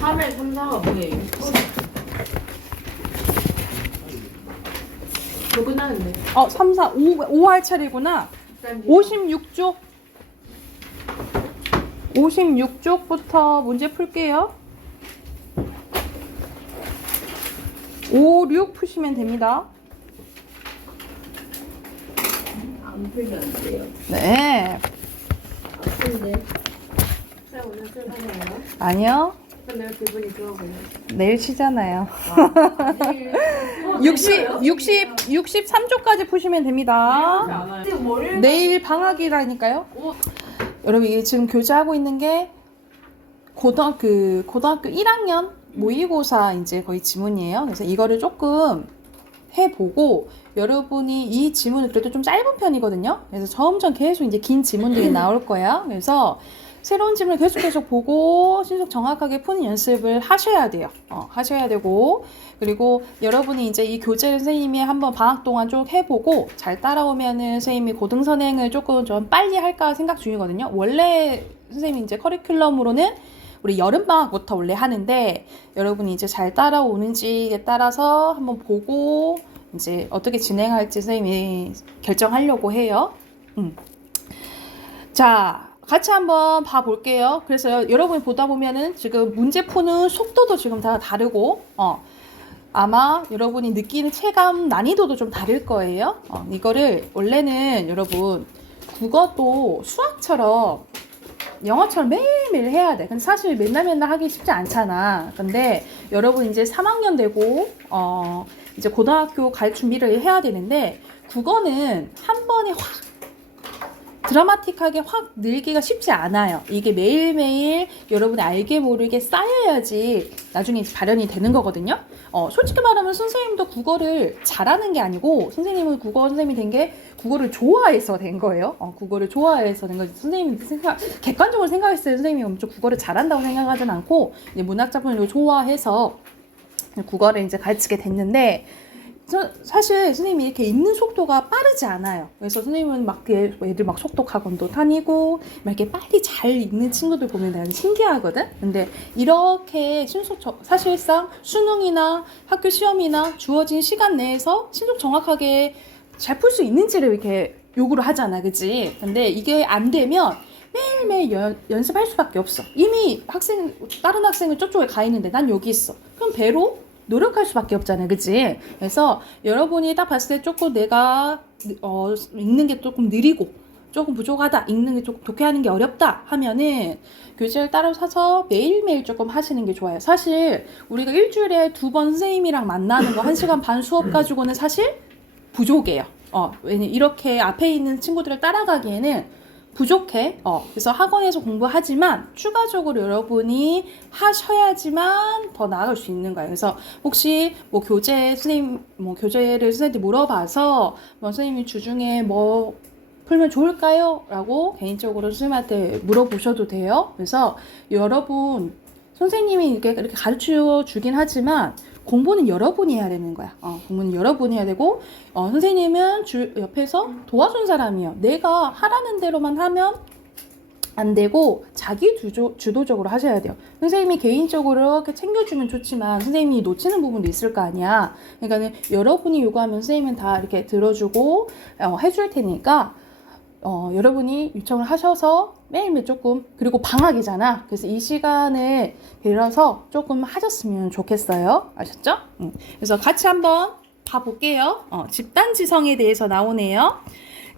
3회 3, 4가 뭐예요? 저 끝나는데. 3, 4, 5할 차례구나. 56쪽. 56쪽부터 문제 풀게요. 5, 6 푸시면 됩니다. 안 풀면 안 돼요. 네. 아픈데. 쌤 오늘 쓸만해요? 아니요. 근데 왜 기분이 좋아 보여요? 내일 치잖아요. 내일. 63쪽까지 푸시면 됩니다. 내일 방학이라니까요. 여러분, 이게 지금 교재하고 있는 게 고등학교 1학년 모의고사 이제 거의 지문이에요. 그래서 이거를 조금 해보고 여러분이 이 지문은 그래도 좀 짧은 편이거든요. 그래서 점점 계속 이제 긴 지문들이 나올 거예요. 그래서 새로운 지문을 계속 보고 신속 정확하게 푸는 연습을 하셔야 돼요. 하셔야 되고, 그리고 여러분이 이제 이 교재를 선생님이 한번 방학 동안 쭉 해보고 잘 따라오면은 선생님이 고등선행을 조금 좀 빨리 할까 생각 중이거든요. 원래 선생님이 이제 커리큘럼으로는 우리 여름방학부터 원래 하는데 여러분이 이제 잘 따라오는지에 따라서 한번 보고 이제 어떻게 진행할지 선생님이 결정하려고 해요. 자, 같이 한번 봐볼게요. 그래서 여러분이 보다 보면은 지금 문제 푸는 속도도 지금 다 다르고, 아마 여러분이 느끼는 체감 난이도도 좀 다를 거예요. 이거를 원래는 여러분 국어도 수학처럼 영어처럼 매일매일 해야 돼. 근데 사실 맨날 하기 쉽지 않잖아. 근데 여러분 이제 3학년 되고, 이제 고등학교 갈 준비를 해야 되는데, 국어는 한 번에 확 드라마틱하게 확 늘기가 쉽지 않아요. 이게 매일매일 여러분이 알게 모르게 쌓여야지 나중에 발현이 되는 거거든요. 솔직히 말하면 선생님도 국어를 잘하는 게 아니고 선생님은 국어 선생님이 된 게 국어를 좋아해서 된 거예요. 국어를 좋아해서 된 거지. 선생님이 객관적으로 생각했을 때 선생님이 엄청 국어를 잘한다고 생각하진 않고 이제 문학작품을 좋아해서 국어를 이제 가르치게 됐는데, 사실 선생님이 이렇게 읽는 속도가 빠르지 않아요. 그래서 선생님은 막 애들 막 속독학원도 다니고 막 이렇게 빨리 잘 읽는 친구들 보면 나는 신기하거든. 근데 이렇게 사실상 수능이나 학교 시험이나 주어진 시간 내에서 신속 정확하게 잘 풀 수 있는지를 이렇게 요구를 하잖아, 그치? 근데 이게 안 되면 매일매일 연습할 수밖에 없어. 이미 다른 학생은 저쪽에 가 있는데 난 여기 있어. 그럼 배로 노력할 수밖에 없잖아요, 그치? 그래서 여러분이 딱 봤을 때 조금 내가 읽는 게 조금 느리고 조금 부족하다, 읽는 게 조금 독해하는 게 어렵다 하면은 교재를 따로 사서 매일매일 조금 하시는 게 좋아요. 사실 우리가 일주일에 2번 선생님이랑 만나는 거 1시간 반 수업 가지고는 사실 부족해요. 왜냐면 이렇게 앞에 있는 친구들을 따라가기에는 부족해. 그래서 학원에서 공부하지만 추가적으로 여러분이 하셔야지만 더 나아갈 수 있는 거예요. 그래서 혹시 교재를 선생님한테 물어봐서 선생님이 주중에 뭐 풀면 좋을까요? 라고 개인적으로 선생님한테 물어보셔도 돼요. 그래서 여러분, 선생님이 이렇게 가르쳐 주긴 하지만 공부는 여러분이 해야 되는 거야. 공부는 여러분이 해야 되고, 선생님은 옆에서 도와준 사람이에요. 내가 하라는 대로만 하면 안 되고, 자기 주도적으로 하셔야 돼요. 선생님이 개인적으로 이렇게 챙겨주면 좋지만, 선생님이 놓치는 부분도 있을 거 아니야. 그러니까는 여러분이 요구하면 선생님은 다 이렇게 들어주고, 해줄 테니까, 여러분이 요청을 하셔서 매일매일 조금, 그리고 방학이잖아. 그래서 이 시간을 빌어서 조금 하셨으면 좋겠어요. 아셨죠? 그래서 같이 한번 봐볼게요. 집단지성에 대해서 나오네요.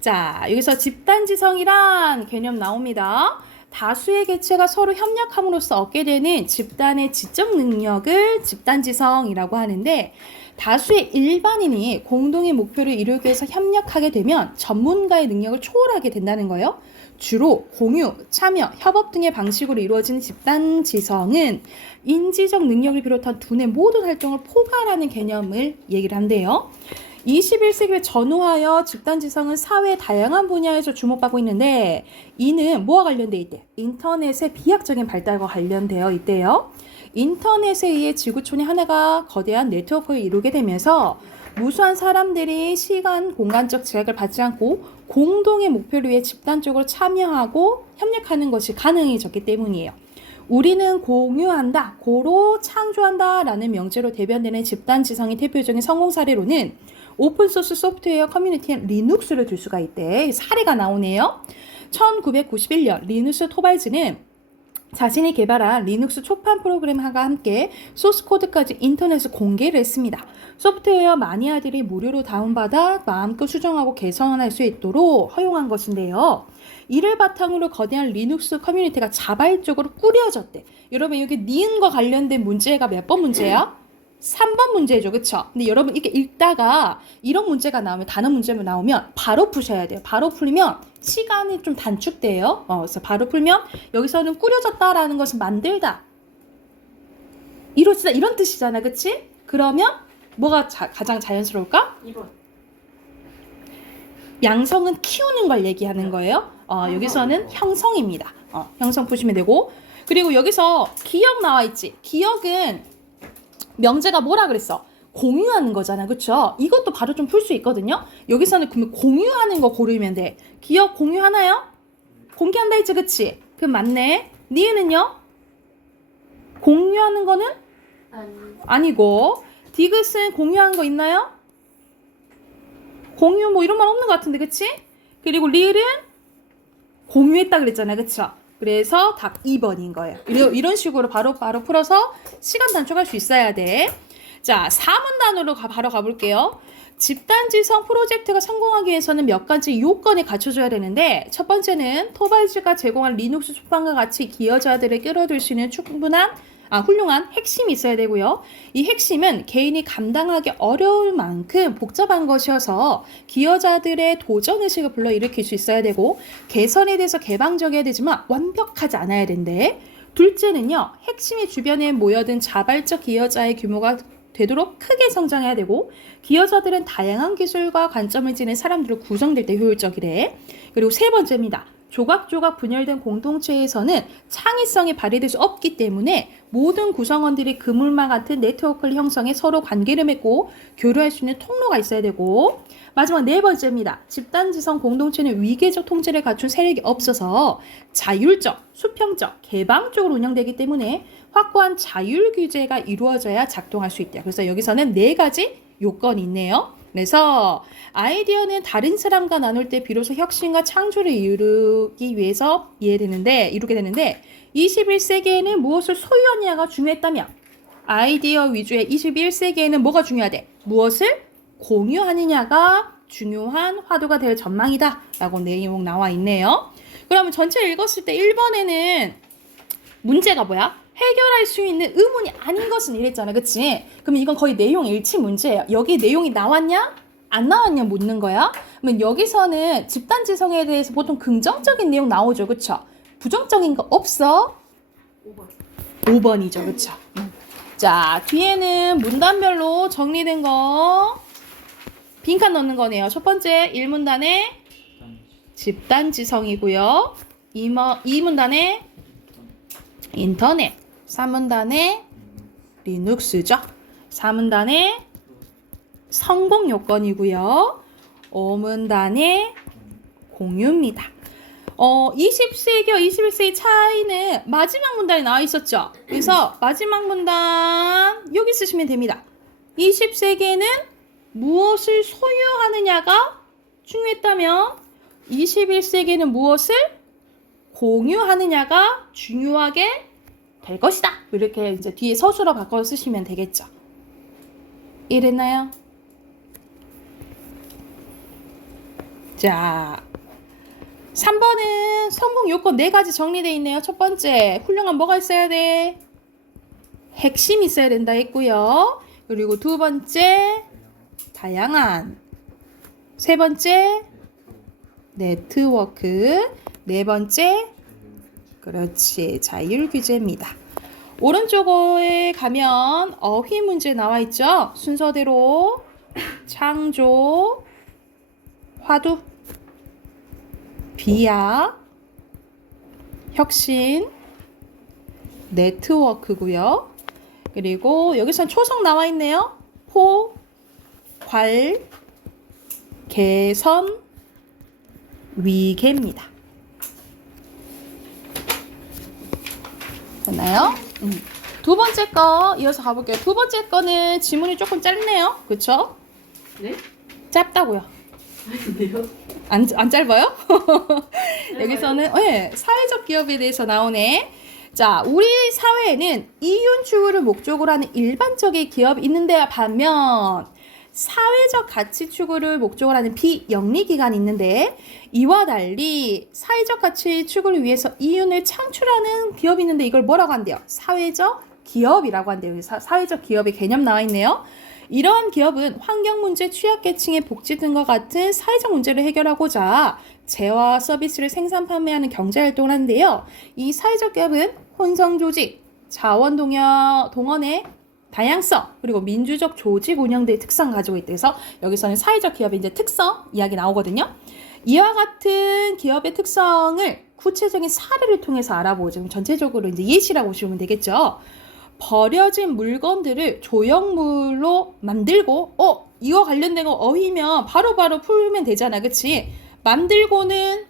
자, 여기서 집단지성이란 개념 나옵니다. 다수의 개체가 서로 협력함으로써 얻게 되는 집단의 지적 능력을 집단지성이라고 하는데, 다수의 일반인이 공동의 목표를 이루기 위해서 협력하게 되면 전문가의 능력을 초월하게 된다는 거예요. 주로 공유, 참여, 협업 등의 방식으로 이루어진 집단지성은 인지적 능력을 비롯한 두뇌 모든 활동을 포괄하는 개념을 얘기를 한대요. 21세기를 전후하여 집단지성은 사회의 다양한 분야에서 주목받고 있는데, 이는 뭐와 관련되어 있대? 인터넷의 비약적인 발달과 관련되어 있대요. 인터넷에 의해 지구촌이 하나가 거대한 네트워크를 이루게 되면서 무수한 사람들이 시간, 공간적 제약을 받지 않고 공동의 목표를 위해 집단적으로 참여하고 협력하는 것이 가능해졌기 때문이에요. 우리는 공유한다, 고로 창조한다 라는 명제로 대변되는 집단 지성의 대표적인 성공 사례로는 오픈소스 소프트웨어 커뮤니티인 리눅스를 들 수가 있대. 사례가 나오네요. 1991년 리누스 토발즈는 자신이 개발한 리눅스 초판 프로그램과 함께 소스코드까지 인터넷에 공개를 했습니다. 소프트웨어 마니아들이 무료로 다운받아 마음껏 수정하고 개선할 수 있도록 허용한 것인데요. 이를 바탕으로 거대한 리눅스 커뮤니티가 자발적으로 꾸려졌대. 여러분 여기 니은과 관련된 문제가 몇 번 문제야? 3번 문제죠. 그쵸? 근데 여러분 이렇게 읽다가 이런 문제가 나오면 단어 문제가 나오면 바로 푸셔야 돼요. 바로 풀면 시간이 좀 단축돼요. 그래서 바로 풀면 여기서는 꾸려졌다라는 것은 만들다. 이루어지다 이런 뜻이잖아. 그치? 그러면 뭐가 가장 자연스러울까? 2번. 양성은 키우는 걸 얘기하는 거예요. 여기서는 형성입니다. 형성 푸시면 되고. 그리고 여기서 기억 나와 있지. 기억은 명제가 뭐라 그랬어? 공유하는 거잖아. 그쵸? 이것도 바로 좀 풀 수 있거든요. 여기서는 그러면 공유하는 거 고르면 돼. 기억 공유하나요? 공개한다 했지. 그치? 그럼 맞네. 니은은요? 공유하는 거는? 아니고. 디귿은 공유한 거 있나요? 공유 뭐 이런 말 없는 것 같은데. 그치? 그리고 리을은 공유했다 그랬잖아. 그쵸? 그래서 답 2번인 거예요. 이런 식으로 바로 풀어서 시간 단축할 수 있어야 돼. 자, 4문단으로 바로 가볼게요. 집단지성 프로젝트가 성공하기 위해서는 몇 가지 요건이 갖춰져야 되는데 첫 번째는 토발즈가 제공한 리눅스 초판과 같이 기여자들을 끌어들 수 있는 훌륭한 핵심이 있어야 되고요. 이 핵심은 개인이 감당하기 어려울 만큼 복잡한 것이어서 기여자들의 도전의식을 불러일으킬 수 있어야 되고 개선에 대해서 개방적이어야 되지만 완벽하지 않아야 된대. 둘째는요. 핵심이 주변에 모여든 자발적 기여자의 규모가 되도록 크게 성장해야 되고 기여자들은 다양한 기술과 관점을 지닌 사람들로 구성될 때 효율적이래. 그리고 세 번째입니다. 조각조각 분열된 공동체에서는 창의성이 발휘될 수 없기 때문에 모든 구성원들이 그물망 같은 네트워크를 형성해 서로 관계를 맺고 교류할 수 있는 통로가 있어야 되고 마지막 네 번째입니다. 집단지성 공동체는 위계적 통제를 갖춘 세력이 없어서 자율적, 수평적, 개방적으로 운영되기 때문에 확고한 자율 규제가 이루어져야 작동할 수 있대요. 그래서 여기서는 네 가지 요건이 있네요. 그래서 아이디어는 다른 사람과 나눌 때 비로소 혁신과 창조를 이루게 되는데 21세기에는 무엇을 소유하느냐가 중요했다며 아이디어 위주의 21세기에는 뭐가 중요하대? 무엇을 공유하느냐가 중요한 화두가 될 전망이다 라고 내용 나와 있네요. 그러면 전체 읽었을 때 1번에는 문제가 뭐야? 해결할 수 있는 의문이 아닌 것은 이랬잖아. 그치? 그럼 이건 거의 내용 일치 문제예요. 여기 내용이 나왔냐? 안 나왔냐? 묻는 거야. 그러면 여기서는 집단지성에 대해서 보통 긍정적인 내용 나오죠. 그쵸? 부정적인 거 없어? 5번이죠. 그쵸? 자, 뒤에는 문단별로 정리된 거 빈칸 넣는 거네요. 첫 번째 1문단에 집단지성이고요. 2문단에 인터넷, 3문단에 리눅스죠. 4문단에 성공 요건이고요. 5문단에 공유입니다. 20세기와 21세기 차이는 마지막 문단에 나와 있었죠. 그래서 마지막 문단 여기 쓰시면 됩니다. 20세기에는 무엇을 소유하느냐가 중요했다면 21세기에는 무엇을 공유하느냐가 중요하게 될 것이다. 이렇게 이제 뒤에 서술어 바꿔서 쓰시면 되겠죠. 이랬나요? 자, 3번은 성공 요건 4가지 정리되어 있네요. 첫 번째, 훌륭한 뭐가 있어야 돼? 핵심이 있어야 된다 했고요. 그리고 두 번째, 다양한. 세 번째, 네트워크. 네 번째, 그렇지, 자율 규제입니다. 오른쪽에 가면 어휘 문제 나와 있죠. 순서대로 창조, 화두, 비약, 혁신, 네트워크고요. 그리고 여기선 초성 나와 있네요. 포, 괄, 개선, 위계입니다. 됐나요? 두 번째 거 이어서 가볼게요. 두 번째 거는 지문이 조금 짧네요. 그쵸? 네? 짧다고요. 아닌데요? 안 짧아요? 여기서는 사회적 기업에 대해서 나오네. 자, 우리 사회에는 이윤 추구를 목적으로 하는 일반적인 기업이 있는데 반면 사회적 가치 추구를 목적으로 하는 비영리 기관이 있는데 이와 달리 사회적 가치 추구를 위해서 이윤을 창출하는 기업이 있는데 이걸 뭐라고 한대요? 사회적 기업이라고 한대요. 사회적 기업의 개념 나와 있네요. 이러한 기업은 환경 문제, 취약계층의 복지 등과 같은 사회적 문제를 해결하고자 재화와 서비스를 생산 판매하는 경제활동을 하는데요. 이 사회적 기업은 혼성 조직, 자원 동원의 다양성, 그리고 민주적 조직 운영대의 특성을 가지고 있대서 여기서는 사회적 기업의 이제 특성 이야기 나오거든요. 이와 같은 기업의 특성을 구체적인 사례를 통해서 알아보죠. 전체적으로 이제 예시라고 보시면 되겠죠. 버려진 물건들을 조형물로 만들고 이거 관련된 거 어휘면 바로바로 풀면 되잖아. 그치? 만들고는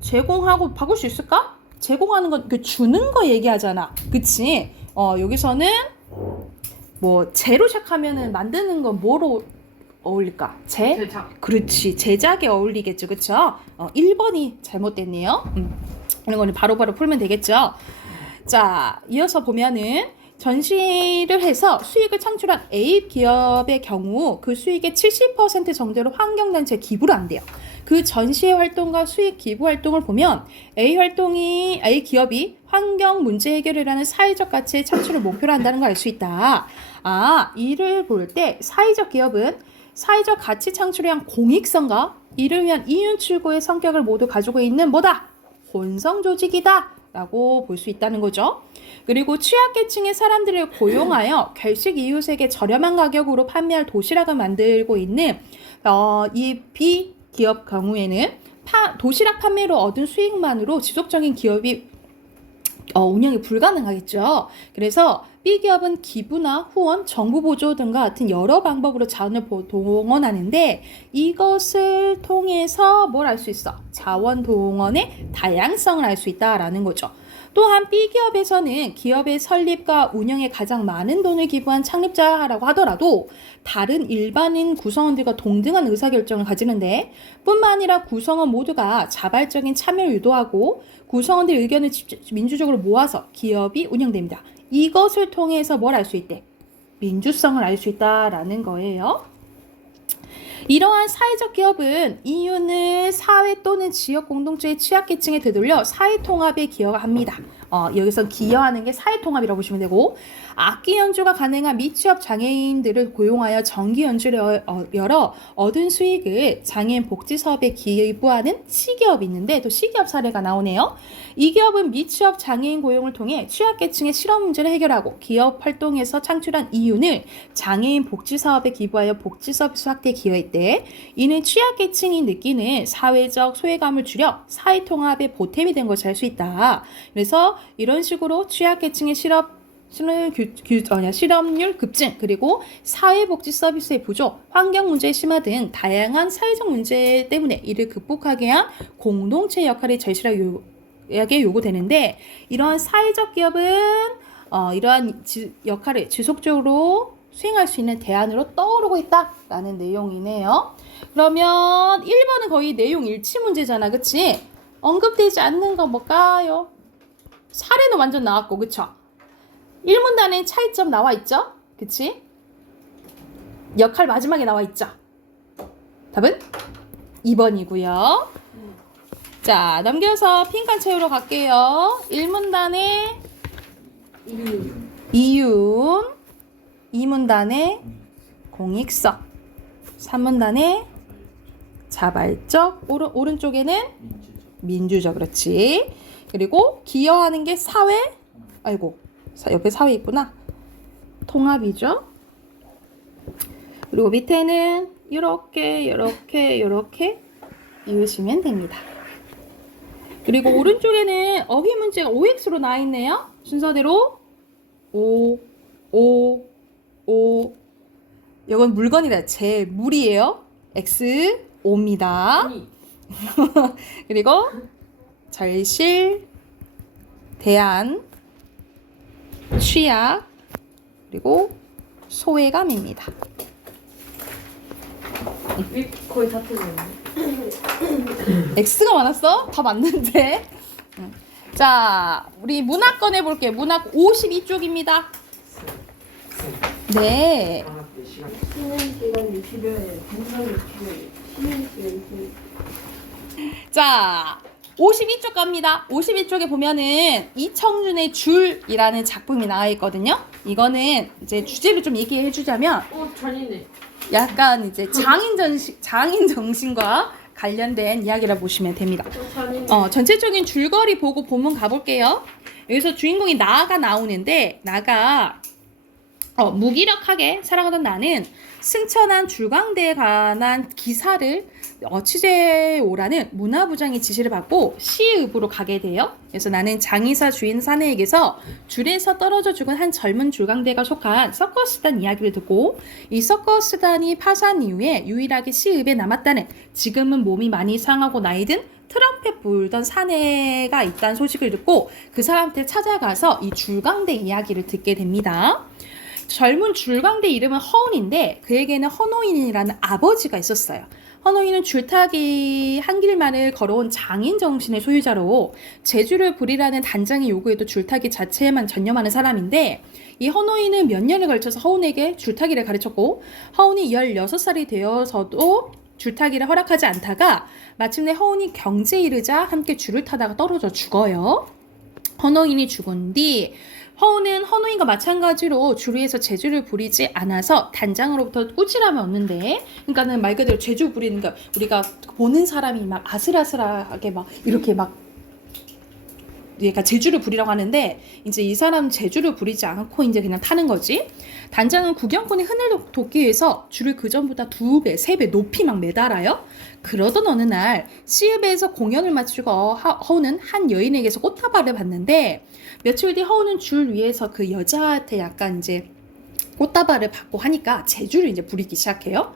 제공하고 바꿀 수 있을까? 제공하는 건 그 주는 거 얘기하잖아. 그치? 여기서는 뭐 제로 시작하면은 만드는 건 뭐로 어울릴까? 제작. 그렇지. 제작에 어울리겠죠. 그쵸? 1번이 잘못됐네요. 이런 거는 바로바로 풀면 되겠죠. 자, 이어서 보면은 전시를 해서 수익을 창출한 A 기업의 경우 그 수익의 70% 정도로 환경단체에 기부를 한대요. 그 전시회 활동과 수익 기부 활동을 보면 A 기업이 환경 문제 해결을 하는 사회적 가치의 창출을 목표로 한다는 걸 알 수 있다. 이를 볼 때 사회적 기업은 사회적 가치 창출에 대한 공익성과 이를 위한 이윤 추구의 성격을 모두 가지고 있는 뭐다? 혼성 조직이다. 라고 볼 수 있다는 거죠. 그리고 취약계층의 사람들을 고용하여 결식 이웃에게 저렴한 가격으로 판매할 도시락을 만들고 있는 이 B기업 경우에는 도시락 판매로 얻은 수익만으로 지속적인 기업이 운영이 불가능하겠죠. 그래서 B기업은 기부나 후원, 정부 보조 등과 같은 여러 방법으로 자원을 동원하는데 이것을 통해서 뭘 알 수 있어? 자원 동원의 다양성을 알 수 있다라는 거죠. 또한 B기업에서는 기업의 설립과 운영에 가장 많은 돈을 기부한 창립자라고 하더라도 다른 일반인 구성원들과 동등한 의사결정을 가지는데 뿐만 아니라 구성원 모두가 자발적인 참여를 유도하고 구성원들의 의견을 민주적으로 모아서 기업이 운영됩니다. 이것을 통해서 뭘 알 수 있대? 민주성을 알 수 있다라는 거예요. 이러한 사회적 기업은 이윤을 사회 또는 지역 공동체의 취약계층에 되돌려 사회통합에 기여합니다. 여기서 기여하는 게 사회통합이라고 보시면 되고 악기 연주가 가능한 미취업 장애인들을 고용하여 정기 연주를 열어 얻은 수익을 장애인 복지 사업에 기부하는 C기업이 있는데 또 C기업 사례가 나오네요. 이 기업은 미취업 장애인 고용을 통해 취약계층의 실업 문제를 해결하고 기업 활동에서 창출한 이윤을 장애인 복지 사업에 기부하여 복지 서비스 확대에 기여했대. 이는 취약계층이 느끼는 사회적 소외감을 줄여 사회통합의 보탬이 된 것을 알 수 있다. 그래서 이런 식으로 취약계층의 실업률 급증 그리고 사회복지 서비스의 부족, 환경 문제의 심화 등 다양한 사회적 문제 때문에 이를 극복하기 위한 공동체 역할이 절실하게 요구되는데 이러한 사회적 기업은 이러한 역할을 지속적으로 수행할 수 있는 대안으로 떠오르고 있다라는 내용이네요. 그러면 1번은 거의 내용 일치 문제잖아. 그치? 언급되지 않는 건 뭘까요? 사례는 완전 나왔고 그쵸? 1문단에 차이점 나와 있죠? 그치? 역할 마지막에 나와 있죠? 답은 2번이고요. 자, 넘겨서 핑칸 채우러 갈게요. 1문단에 이윤 2문단에 공익성 3문단에 자발적 오른쪽에는 민주적 그렇지. 그리고 기여하는 게 사회 옆에 사회 있구나. 통합이죠. 그리고 밑에는 이렇게 이으시면 됩니다. 그리고 오른쪽에는 어휘 문제가 OX로 나와 있네요. 순서대로 이건 물건이라 제 물이에요. X O입니다. 그리고 절실 대안 취약, 그리고 소외감입니다. 거의 다 틀렸네. X가 많았어? 다 맞는데. 자, 우리 문학 꺼내볼게요. 문학 52쪽입니다. 네. 쉬는 시간 60일, 공상 60일, 쉬는 시간 60일. 자, 52쪽 갑니다. 52쪽에 보면은 이청준의 줄이라는 작품이 나와 있거든요. 이거는 이제 주제를 좀 얘기해 주자면 잔이네. 약간 이제 장인 정신과 관련된 이야기라 보시면 됩니다. 잔이네. 전체적인 줄거리 보고 본문 가볼게요. 여기서 주인공이 나가 나오는데 나가 무기력하게 살아가던 나는 승천한 줄광대에 관한 기사를 취재해 오라는 문화부장의 지시를 받고 시읍으로 가게 돼요. 그래서 나는 장의사 주인 사내에게서 줄에서 떨어져 죽은 한 젊은 줄광대가 속한 서커스단 이야기를 듣고 이 서커스단이 파산 이후에 유일하게 시읍에 남았다는 지금은 몸이 많이 상하고 나이 든 트럼펫 불던 사내가 있다는 소식을 듣고 그 사람한테 찾아가서 이 줄광대 이야기를 듣게 됩니다. 젊은 줄광대 이름은 허운인데 그에게는 허노인이라는 아버지가 있었어요. 허노인은 줄타기 한 길만을 걸어온 장인 정신의 소유자로 제주를 부리라는 단장의 요구에도 줄타기 자체에만 전념하는 사람인데 이 허노인은 몇 년을 걸쳐서 허운에게 줄타기를 가르쳤고 허운이 16살이 되어서도 줄타기를 허락하지 않다가 마침내 허운이 경제에 이르자 함께 줄을 타다가 떨어져 죽어요. 허노인이 죽은 뒤 허운은 허노인과 마찬가지로 주류에서 제주를 부리지 않아서 단장으로부터 꾸지람을 얻는데, 그러니까는 말 그대로 제주 부리는 거 우리가 보는 사람이 막 아슬아슬하게 막 이렇게 막 얘가 제주를 부리라고 하는데 이제 이 사람 제주를 부리지 않고 이제 그냥 타는 거지. 단장은 구경꾼이 흔을 돕기 위해서 줄을 그 전보다 2배, 3배 높이 막 매달아요. 그러던 어느 날 시읍에서 공연을 마치고 허우는 한 여인에게서 꽃다발을 받는데 며칠 뒤 허우는 줄 위에서 그 여자한테 약간 이제 꽃다발을 받고 하니까 제주를 이제 부리기 시작해요.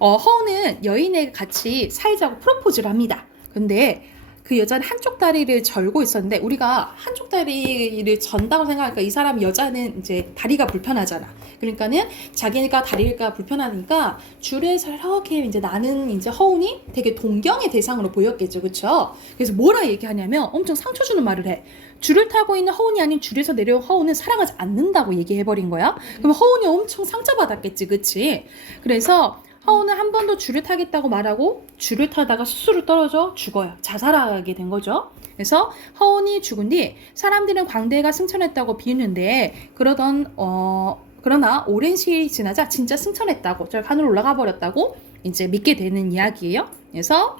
허우는 여인에게 같이 살자고 프로포즈를 합니다. 근데 그 여자는 한쪽 다리를 절고 있었는데 우리가 한쪽 다리를 전다고 생각하니까 이 사람 여자는 이제 다리가 불편하잖아. 그러니까는 자기가 다리가 불편하니까 줄에서 이렇게 이제 나는 이제 허운이 되게 동경의 대상으로 보였겠죠, 그렇죠? 그래서 뭐라 얘기하냐면 엄청 상처 주는 말을 해. 줄을 타고 있는 허운이 아닌 줄에서 내려온 허운은 사랑하지 않는다고 얘기해버린 거야. 그럼 허운이 엄청 상처받았겠지, 그치? 그래서 허운은 한 번 더 줄을 타겠다고 말하고 줄을 타다가 스스로 떨어져 죽어요. 자살하게 된 거죠. 그래서 허운이 죽은 뒤 사람들은 광대가 승천했다고 비웃는데 그러나 오랜 시일이 지나자 진짜 승천했다고 저 하늘로 올라가 버렸다고 이제 믿게 되는 이야기예요. 그래서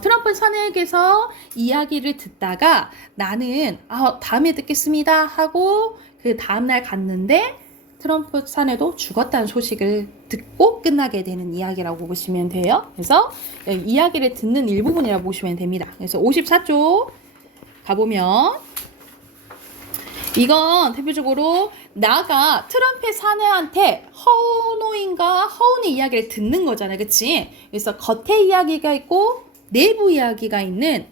트럼프 사내에게서 이야기를 듣다가 나는 다음에 듣겠습니다 하고 그 다음날 갔는데 트럼프 사내도 죽었다는 소식을 듣고 끝나게 되는 이야기라고 보시면 돼요. 그래서 이야기를 듣는 일부분이라고 보시면 됩니다. 그래서 54쪽 가보면 이건 대표적으로 나가 트럼펫 사내한테 허노인과 허운의 이야기를 듣는 거잖아요. 그치? 그래서 겉에 이야기가 있고 내부 이야기가 있는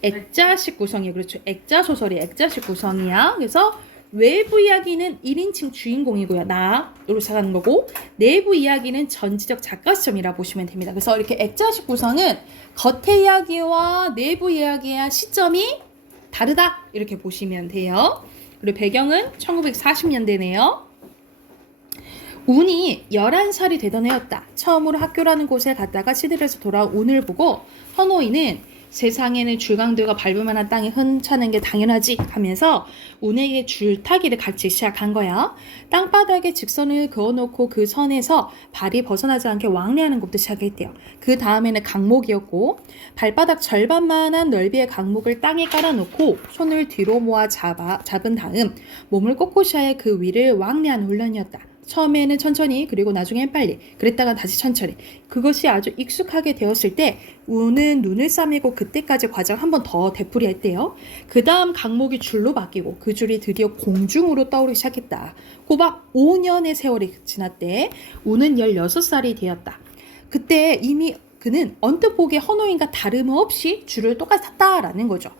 액자식 구성이에요. 그렇죠. 액자 소설이 액자식 구성이야. 그래서 외부 이야기는 1인칭 주인공이고요. 나로 시작하는 거고 내부 이야기는 전지적 작가 시점이라 보시면 됩니다. 그래서 이렇게 액자식 구성은 겉의 이야기와 내부 이야기의 시점이 다르다 이렇게 보시면 돼요. 그리고 배경은 1940년대네요. 운이 11살이 되던 해였다. 처음으로 학교라는 곳에 갔다가 시들에서 돌아온 운을 보고 허노이는 세상에는 줄광대가 밟을 만한 땅이 흔찮은 게 당연하지 하면서 운에게 줄타기를 가르치기 시작한 거야. 땅바닥에 직선을 그어놓고 그 선에서 발이 벗어나지 않게 왕래하는 것부터 시작했대요. 그 다음에는 강목이었고 발바닥 절반만한 넓이의 강목을 땅에 깔아놓고 손을 뒤로 모아 잡은 다음 몸을 꼿꼿이 하여 그 위를 왕래하는 훈련이었다. 처음에는 천천히 그리고 나중엔 빨리 그랬다가 다시 천천히 그것이 아주 익숙하게 되었을 때 우는 눈을 싸매고 그때까지 과정 한 번 더 되풀이했대요. 그 다음 강목이 줄로 바뀌고 그 줄이 드디어 공중으로 떠오르기 시작했다. 꼬박 5년의 세월이 지났대. 우는 16살이 되었다. 그때 이미 그는 언뜻 보기에 허노인과 다름없이 줄을 똑같이 탔다라는 거죠.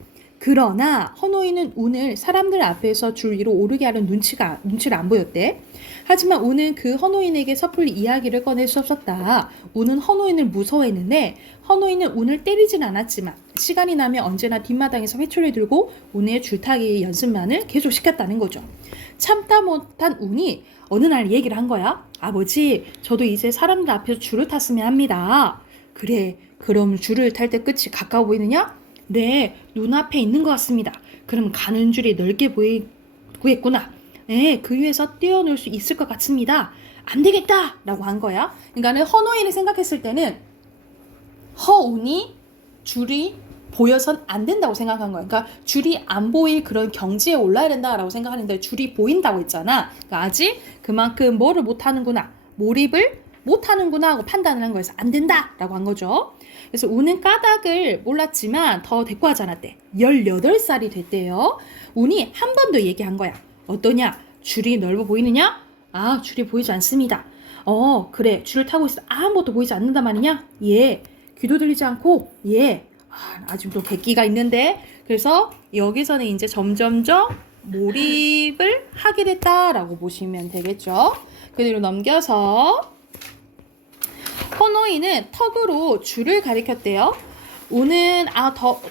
그러나 헌호이는 운을 사람들 앞에서 줄 위로 오르게 하는 눈치를 안 보였대. 하지만 운은 그 헌호인에게 섣불리 이야기를 꺼낼 수 없었다. 운은 헌호인을 무서워했는데 헌호인은 운을 때리진 않았지만 시간이 나면 언제나 뒷마당에서 회초리를 들고 운의 줄타기 연습만을 계속 시켰다는 거죠. 참다 못한 운이 어느 날 얘기를 한 거야. 아버지, 저도 이제 사람들 앞에서 줄을 탔으면 합니다. 그래, 그럼 줄을 탈 때 끝이 가까워 보이느냐? 네, 눈앞에 있는 것 같습니다. 그럼 가는 줄이 넓게 보이겠구나. 네, 그 위에서 뛰어놀 수 있을 것 같습니다. 안 되겠다! 라고 한 거야. 그러니까는 헌호인을 생각했을 때는 허운이 줄이 보여선 안 된다고 생각한 거야. 그러니까 줄이 안 보일 그런 경지에 올라야 된다라고 생각하는데 줄이 보인다고 했잖아. 그러니까 아직 그만큼 뭐를 못하는구나. 몰입을 못하는구나 하고 판단을 한 거여서 안 된다라고 한 거죠. 그래서 운은 까닭을 몰랐지만 더 대꾸하지 않았대. 18살이 됐대요. 운이 한 번 더 얘기한 거야. 어떠냐? 줄이 넓어 보이느냐? 아, 줄이 보이지 않습니다. 그래. 줄을 타고 있어. 아무것도 보이지 않는단 말이냐? 예. 귀도 들리지 않고, 예. 아직도 객기가 있는데. 그래서 여기서는 이제 점점점 몰입을 하게 됐다라고 보시면 되겠죠. 그대로 넘겨서 헌호이는 턱으로 줄을 가리켰대요. 우는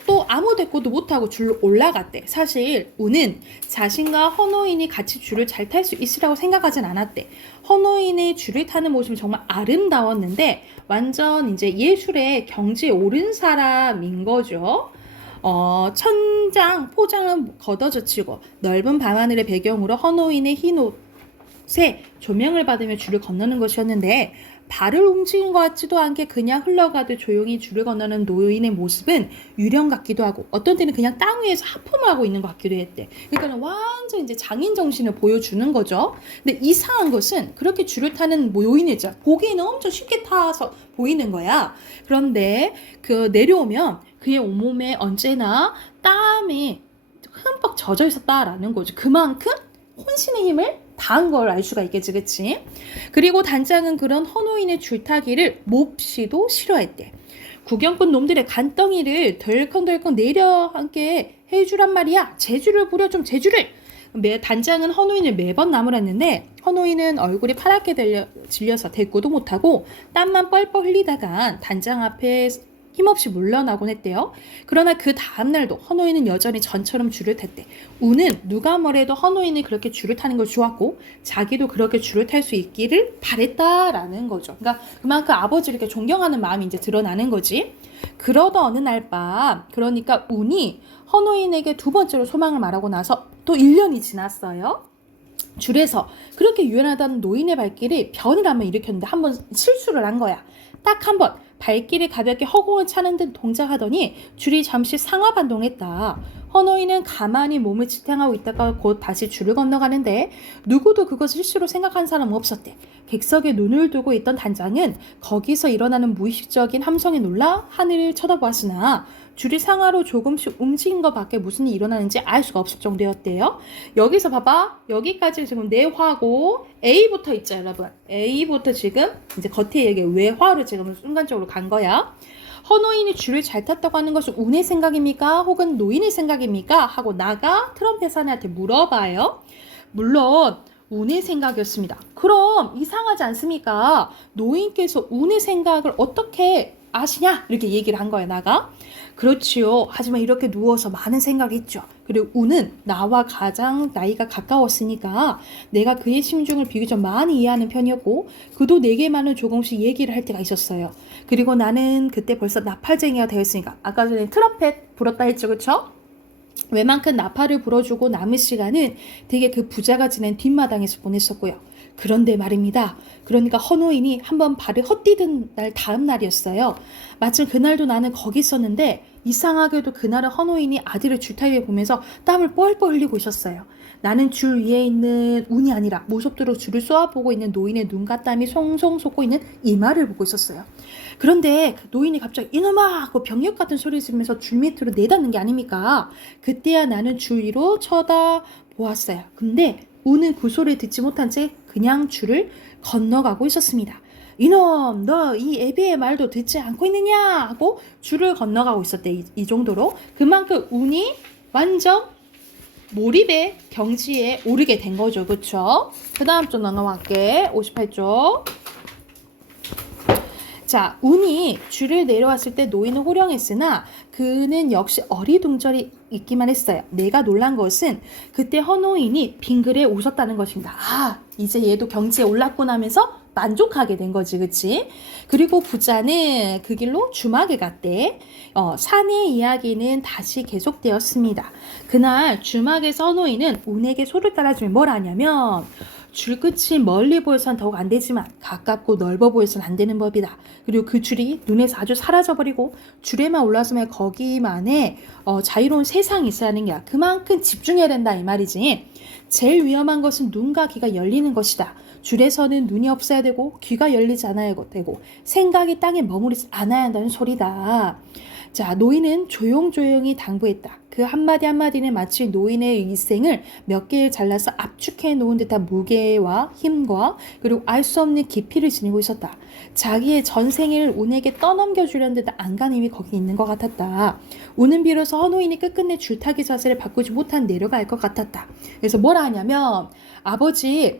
또 아무 대꾸도 못하고 줄로 올라갔대. 사실 우는 자신과 헌호인이 같이 줄을 잘 탈 수 있으라고 생각하진 않았대. 헌호인의 줄을 타는 모습이 정말 아름다웠는데 완전 이제 예술의 경지에 오른 사람인 거죠. 천장 포장은 걷어젖히고 넓은 밤하늘의 배경으로 헌호인의 흰 옷에 조명을 받으며 줄을 건너는 것이었는데 발을 움직인 것 같지도 않게 그냥 흘러가듯 조용히 줄을 건너는 노인의 모습은 유령 같기도 하고 어떤 때는 그냥 땅 위에서 하품을 하고 있는 것 같기도 했대. 그러니까 완전 이제 장인 정신을 보여주는 거죠. 근데 이상한 것은 그렇게 줄을 타는 노인이 있잖아. 보기에는 엄청 쉽게 타서 보이는 거야. 그런데 그 내려오면 그의 온몸에 언제나 땀에 흠뻑 젖어 있었다라는 거죠. 그만큼 혼신의 힘을 다한 걸 알 수가 있겠지, 그치? 그리고 단장은 그런 헌호인의 줄타기를 몹시도 싫어했대. 구경꾼 놈들의 간덩이를 덜컹덜컹 내려앉게 해주란 말이야. 재주를 부려 좀 재주를. 단장은 헌호인을 매번 나무랐는데 헌호인은 얼굴이 파랗게 질려서 대꾸도 못하고 땀만 뻘뻘 흘리다가 단장 앞에 힘없이 물러나곤 했대요. 그러나 그 다음날도 헌호인은 여전히 전처럼 줄을 탔대. 우는 누가 뭐래도 헌호인이 그렇게 줄을 타는 걸 좋았고 자기도 그렇게 줄을 탈 수 있기를 바랬다라는 거죠. 그러니까 그만큼 아버지를 이렇게 존경하는 마음이 이제 드러나는 거지. 그러던 어느 날 밤, 그러니까 운이 헌호인에게 두 번째로 소망을 말하고 나서 또 1년이 지났어요. 줄에서 그렇게 유연하다는 노인의 발길이 변을 한번 일으켰는데 한번 실수를 한 거야. 딱 한 번 발길이 가볍게 허공을 차는 듯 동작하더니 줄이 잠시 상하 반동했다. 헌호인은 가만히 몸을 지탱하고 있다가 곧 다시 줄을 건너가는데 누구도 그것을 실수로 생각한 사람은 없었대. 객석에 눈을 두고 있던 단장은 거기서 일어나는 무의식적인 함성에 놀라 하늘을 쳐다보았으나 줄이 상하로 조금씩 움직인 것밖에 무슨 일이 일어나는지 알 수가 없을 정도였대요. 여기서 봐봐. 여기까지 지금 내화고 A부터 있죠, 여러분. A부터 지금 이제 겉에 얘기 외화로 지금 순간적으로 간 거야. 헌호인이 줄을 잘 탔다고 하는 것은 운의 생각입니까? 혹은 노인의 생각입니까? 하고 나가 트럼펫 사내한테 물어봐요. 물론 운의 생각이었습니다. 그럼 이상하지 않습니까? 노인께서 운의 생각을 어떻게 아시냐? 이렇게 얘기를 한 거예요, 나가. 그렇지요. 하지만 이렇게 누워서 많은 생각을 했죠. 그리고 운은 나와 가장 나이가 가까웠으니까 내가 그의 심중을 비교적 많이 이해하는 편이었고 그도 내게만은 조금씩 얘기를 할 때가 있었어요. 그리고 나는 그때 벌써 나팔쟁이가 되었으니까 아까 전에 트럼펫 불었다 했죠, 그렇죠? 웬만큼 나팔을 불어주고 남은 시간은 되게 그 부자가 지낸 뒷마당에서 보냈었고요. 그런데 말입니다. 그러니까 헌호인이 한번 발을 헛디딘 날 다음 날이었어요. 마침 그날도 나는 거기 있었는데 이상하게도 그날은 헌호인이 아들을 줄타기에 보면서 땀을 뻘뻘 흘리고 있었어요. 나는 줄 위에 있는 운이 아니라 모습대로 줄을 쏘아보고 있는 노인의 눈과 땀이 송송 솟고 있는 이마를 보고 있었어요. 그런데 그 노인이 갑자기 이놈아 하고 병력 같은 소리를 지르면서 줄 밑으로 내닫는 게 아닙니까? 그때야 나는 줄 위로 쳐다보았어요. 근데 운은 그 소리를 듣지 못한 채 그냥 줄을 건너가고 있었습니다. 이놈, 너 이 애비의 말도 듣지 않고 있느냐? 하고 줄을 건너가고 있었대. 이 정도로. 그만큼 운이 완전 몰입의 경지에 오르게 된 거죠. 그쵸? 그 다음 쪽 넘어갈게. 58쪽. 자, 운이 줄을 내려왔을 때 노인은 호령했으나 그는 역시 어리둥절이 있기만 했어요. 내가 놀란 것은 그때 헌노인이 빙글에 웃었다는 것입니다. 아, 이제 얘도 경지에 올랐구나 하면서 만족하게 된 거지, 그치? 그리고 부자는 그 길로 주막에 갔대. 사내의 이야기는 다시 계속되었습니다. 그날 주막에서 헌노인은 운에게 소를 따라주며 뭘 하냐면 줄 끝이 멀리 보여서는 더욱 안 되지만 가깝고 넓어 보여서는 안 되는 법이다. 그리고 그 줄이 눈에서 아주 사라져버리고 줄에만 올라서면 거기만에 자유로운 세상이 있어야 하는 게 그만큼 집중해야 된다 이 말이지. 제일 위험한 것은 눈과 귀가 열리는 것이다. 줄에서는 눈이 없어야 되고 귀가 열리지 않아야 되고 생각이 땅에 머무르지 않아야 한다는 소리다. 자, 노인은 조용조용히 당부했다. 그 한마디 한마디는 마치 노인의 일생을 몇 개를 잘라서 압축해 놓은 듯한 무게와 힘과 그리고 알 수 없는 깊이를 지니고 있었다. 자기의 전생을 운에게 떠넘겨주려는 듯한 안간힘이 거기 있는 것 같았다. 운은 비로소 헌노인이 끝끝내 줄타기 자세를 바꾸지 못한 내려갈 것 같았다. 그래서 뭐라 하냐면 아버지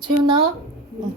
채윤아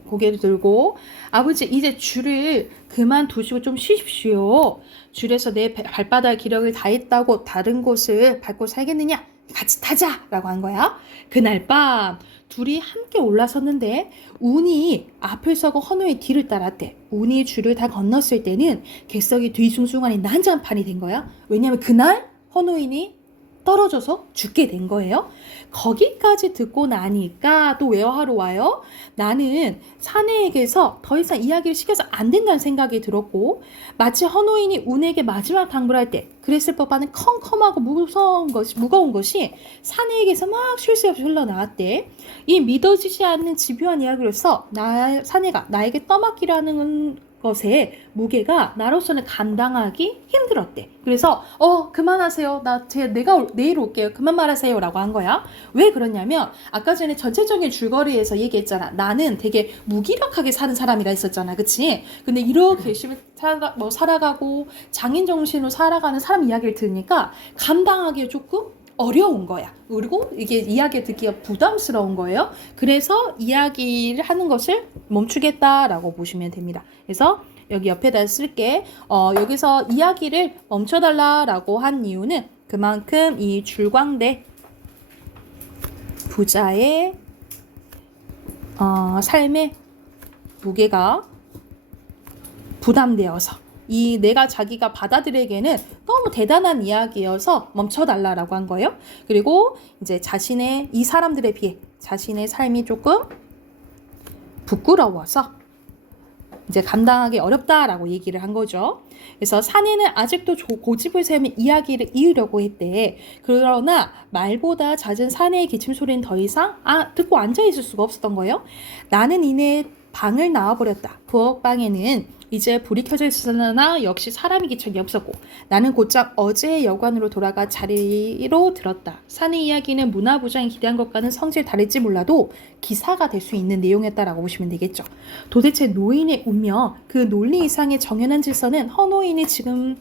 고개를 들고 아버지 이제 줄을 그만두시고 좀 쉬십시오. 줄에서 내 발바닥 기력을 다했다고 다른 곳을 밟고 살겠느냐? 같이 타자! 라고 한 거야. 그날 밤 둘이 함께 올라섰는데 운이 앞을 서고 헌호의 뒤를 따랐대. 운이 줄을 다 건넜을 때는 객석이 뒤숭숭하니 난장판이 된 거야. 왜냐하면 그날 헌호인이 떨어져서 죽게 된 거예요. 거기까지 듣고 나니까 또 외화하러 와요. 나는 사내에게서 더 이상 이야기를 시켜서 안 된다는 생각이 들었고 마치 헌호인이 운에게 마지막 당부를 할 때 그랬을 법한 컴컴하고 무거운 것이 사내에게서 막 쉴 새 없이 흘러나왔대. 이 믿어지지 않는 집요한 이야기로서 사내가 나에게 떠맡기려 하는 것의 무게가 나로서는 감당하기 힘들었대. 그래서 그만하세요. 내가 내일 올게요. 그만 말하세요. 라고 한 거야. 왜 그러냐면 아까 전에 전체적인 줄거리에서 얘기했잖아. 나는 되게 무기력하게 사는 사람이라 했었잖아. 그치? 근데 이렇게 열심히 살아가고 장인 정신으로 살아가는 사람 이야기를 들으니까 감당하기 조금 어려운 거야. 그리고 이게 이야기 듣기가 부담스러운 거예요. 그래서 이야기를 하는 것을 멈추겠다라고 보시면 됩니다. 그래서 여기 옆에다 쓸게. 여기서 이야기를 멈춰달라라고 한 이유는 그만큼 이 줄광대 부자의 삶의 무게가 부담되어서 내가 자기가 받아들이기에는 너무 대단한 이야기여서 멈춰달라라고 한 거예요. 그리고 이제 이 사람들에 비해 자신의 삶이 조금 부끄러워서 이제 감당하기 어렵다라고 얘기를 한 거죠. 그래서 사내는 아직도 고집을 세우며 이야기를 이으려고 했대. 그러나 말보다 잦은 사내의 기침소리는 더 이상 듣고 앉아있을 수가 없었던 거예요. 나는 이내 방을 나와버렸다. 부엌방에는 이제 불이 켜져 있으나 역시 사람이 기척이 없었고 나는 곧장 어제의 여관으로 돌아가 자리로 들었다. 사내 이야기는 문화부장이 기대한 것과는 성질이 다를지 몰라도 기사가 될 수 있는 내용이었다라고 보시면 되겠죠. 도대체 노인의 운명, 그 논리 이상의 정연한 질서는 헌호인이 죽은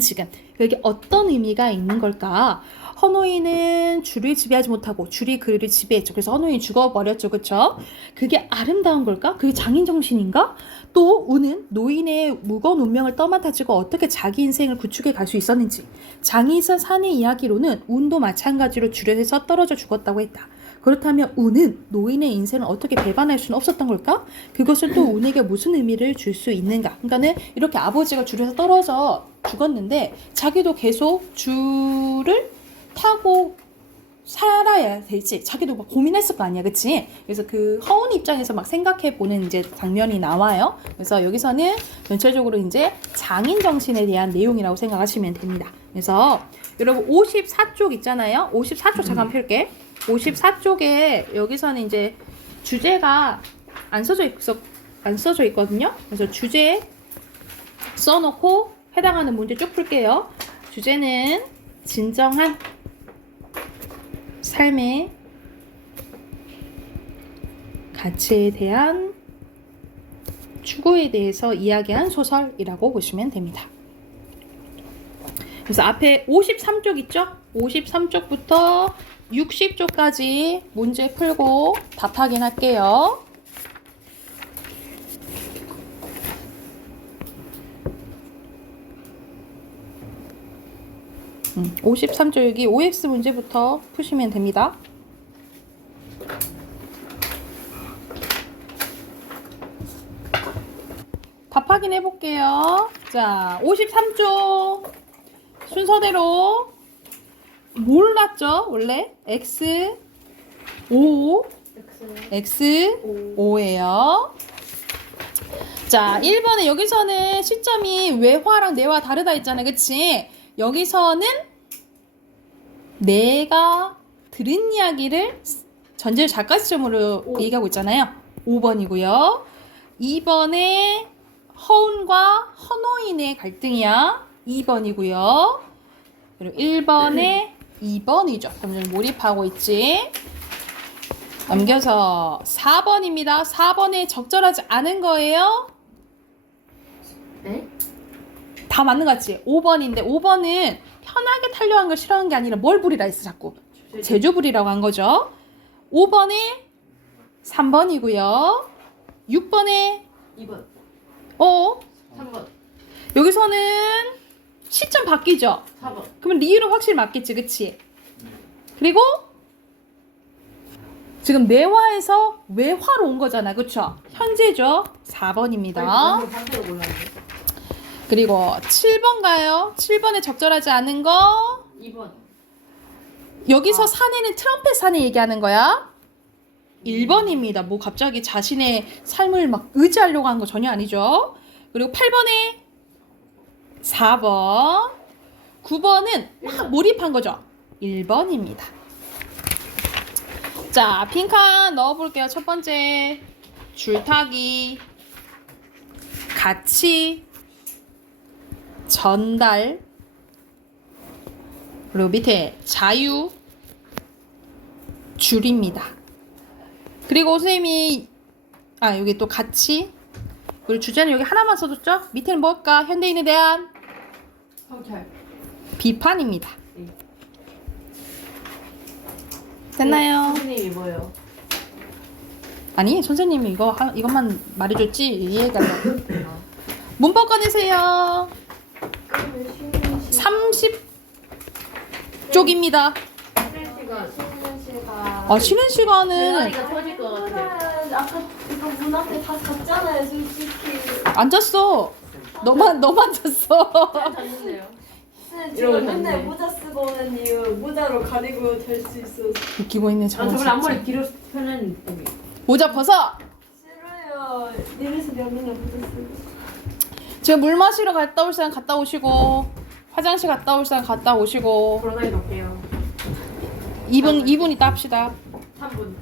지금 그게 어떤 의미가 있는 걸까? 헌호인은 줄을 지배하지 못하고 줄이 그를 지배했죠. 그래서 헌호인이 죽어버렸죠. 그렇죠? 그게 아름다운 걸까? 그게 장인정신인가? 또 운은 노인의 무거운 운명을 떠맡아지고 어떻게 자기 인생을 구축해 갈 수 있었는지. 장의선 사내 이야기로는 운도 마찬가지로 줄에서 떨어져 죽었다고 했다. 그렇다면 운은 노인의 인생을 어떻게 배반할 수는 없었던 걸까? 그것은 또 운에게 무슨 의미를 줄 수 있는가? 그러니까는 이렇게 아버지가 줄에서 떨어져 죽었는데 자기도 계속 줄을 타고 살아야 될지 자기도 막 고민했을 거 아니야, 그치? 그래서 그 허운 입장에서 막 생각해보는 이제 장면이 나와요. 그래서 여기서는 전체적으로 이제 장인 정신에 대한 내용이라고 생각하시면 됩니다. 그래서 여러분 54쪽 있잖아요. 54쪽 잠깐 펼게. 54쪽에 여기서는 이제 주제가 안 써져 있거든요. 그래서 주제 써놓고 해당하는 문제 쭉 풀게요. 주제는 진정한 삶의 가치에 대한 추구에 대해서 이야기한 소설이라고 보시면 됩니다. 그래서 앞에 53쪽 있죠? 53쪽부터 60쪽까지 문제 풀고 답 확인할게요. 53쪽 여기 OX 문제부터 푸시면 됩니다. 답 확인해 볼게요. 자, 53쪽 순서대로 몰랐죠? 원래 X 5 X 5예요. 자, 1번에 여기서는 시점이 외화랑 내화 다르다 했잖아요. 그치? 여기서는 내가 들은 이야기를 전제를 작가 시점으로 얘기하고 있잖아요. 5번이고요. 2번에 허운과 헌호인의 갈등이야. 2번이고요. 그리고 1번에 2번이죠. 점점 몰입하고 있지. 넘겨서 4번입니다. 4번에 적절하지 않은 거예요. 네? 다 맞는 거 같지? 5번인데 5번은 편하게 타려는 걸 싫어하는 게 아니라 뭘 부리라 했어 자꾸. 제조 부리라고 한 거죠. 5번에 3번이고요. 6번에 2번 3번 여기서는 시점 바뀌죠? 4번 그러면 리을은 확실히 맞겠지, 그치? 그리고 지금 내화에서 외화로 온 거잖아, 그쵸? 현재죠? 4번입니다. 반대로 골랐는데 그리고 7번 가요. 7번에 적절하지 않은 거 2번 여기서 사내는 트럼펫 사내 얘기하는 거야. 1번입니다. 뭐 갑자기 자신의 삶을 막 의지하려고 하는 거 전혀 아니죠. 그리고 8번에 4번 9번은 막 몰입한 거죠. 1번입니다. 자, 빈칸 넣어볼게요. 첫 번째 줄타기 같이 전달 그리고 밑에 자유 줄입니다. 그리고 선생님이 여기 또 같이 그리고 주제는 여기 하나만 써줬죠? 밑에는 뭘까? 현대인에 대한 성찰 비판입니다. 됐나요? 선생님이 뭐예요? 아니 선생님이 이것만 말해줬지 이 얘기하려고. 문법 꺼내세요. 30쪽입니다. 쉬는 시간은 대가리가 터질 것 같아. 아까 이거 문 앞에 다 잤잖아요, 솔직히. 안 잤어. 너만 잤어. 잤는데요. 쌤 이러고 지금 맨날 잤네. 모자 쓰고 오는 이유 모자로 가리고 잘 수 있어서. 웃기고 있네 저 원래 앞머리 뒤로 펴는 모자 벗어. 싫어요. 이래서 내가 맨날 모자 쓰고. 지금 물 마시러 갔다 올 사람 갔다 오시고 화장실 갔다 올 사람 갔다 오시고 걸어다니 갈게요. 2분 이따 합시다. 3분.